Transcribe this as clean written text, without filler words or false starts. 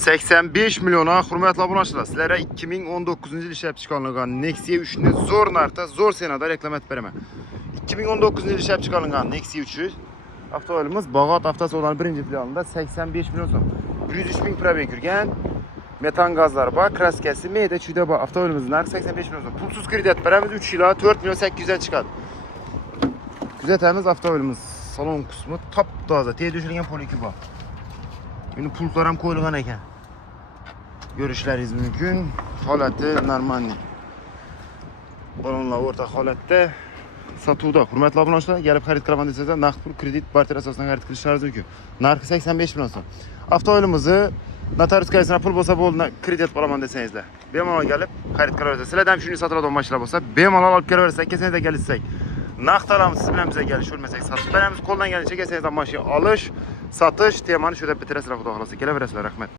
85 milyona hurmatli obunachilar, sizlarga 2019-yil ishlab chiqarilgan Nexia 3 ni zo'r narxda, zo'r senada reklam etib beraman. 2019-yil ishlab chiqarilgan Nexia 3 avtomobilimiz Bog'ot avtosavdoning birinchi filialida 85 million so'm. 103 ming probeg yurgan. Metan gazlari bor, kraskasi mayda chuyda bor. Avtomobilimizning narxi 85 million so'm. Pulsiz kredit beramiz, 3 yilga 4 million 800 dan chiqadi. Kuzatamiz avtomobilimiz. Salon qismi top-toza, tegishilgan poliki bor. Buni pultlar ham qo'yilgan ekan. Görüşleringiz mümkün. Holati normal. Balonlar o'rta holatda sotuvda. Hurmatli obunachilar, kelib xarid qilaman desangizlar, naqd pul, kredit, barter asosida xarid qilishlaringiz mumkin. Narxi 85 million so'm. Avtomobilimizni notarius qaysina pul bo'lsa bo'ldi, kredit olaman desangizlar, bemalol kelib xarid qilaverasiz. Sizlardan shuni sotiladigan mashinalar bo'lsa, bemalol olib kelaverasiz. Kelsangiz kelishsak, naqd olamiz, siz bilan bizga kelish, o'lmasak sotib beramiz. Qo'ldan kelgancha kelsangizlar mashina olish, sotish temani shu yerda bitirasizlar, xudo xolasa. Kelaverasizlar, rahmat.